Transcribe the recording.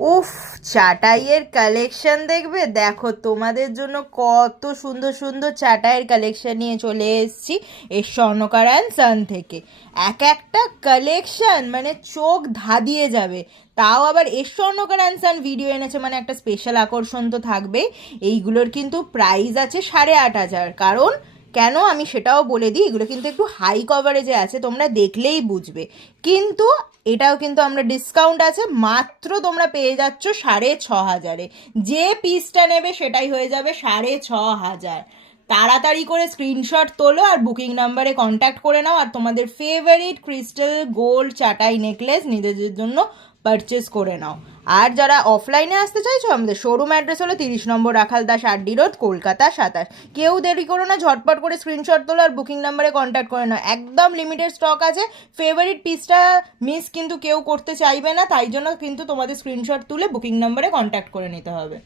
উফ, চাটাইয়ের কালেকশন দেখবে? দেখো তোমাদের জন্য কত সুন্দর সুন্দর চাটাইয়ের কালেকশন নিয়ে চলে এসেছি এই স্বর্ণকার অ্যান্ড সান থেকে। এক একটা কালেকশন মানে চোখ ধাঁধিয়ে যাবে। তাও আবার এর স্বর্ণকার অ্যান্ড সান ভিডিও এনেছে মানে একটা স্পেশাল আকর্ষণ তো থাকবেই। এইগুলোর কিন্তু প্রাইস আছে 8,500। কারণ কেন আমি সেটাও বলে দিই, এগুলো কিন্তু একটু হাই কভারেজে আছে, তোমরা দেখলেই বুঝবে। কিন্তু এটাও কিন্তু আমরা ডিসকাউন্ট আছে, মাত্র তোমরা পেয়ে যাচ্ছ 6,500। যে পিসটা নেবে সেটাই হয়ে যাবে 6,500। তাড়াতাড়ি করে স্ক্রিনশট তোলো আর বুকিং নাম্বারে কন্ট্যাক্ট করে নাও, আর তোমাদের ফেভারিট ক্রিস্টাল গোল্ড চাটাই নেকলেস নিজেদের জন্য পারচেস করে নাও। আর যারা অফলাইনে আসতে চাইছো, আমাদের শোরুম অ্যাড্রেস হলো 30 নম্বর রাখালদাস আড্ডি রোড, কলকাতা 27। কেউ দেরি করো না, ঝটপট করে স্ক্রিনশট তোলো আর বুকিং নাম্বারে কন্ট্যাক্ট করে নাও। একদম লিমিটেড স্টক আছে। ফেভারিট পিসটা মিস কিন্তু কেউ করতে চাইবে না, তাই জন্য কিন্তু তোমাদের স্ক্রিনশট তুলে বুকিং নাম্বারে কন্ট্যাক্ট করে নিতে হবে।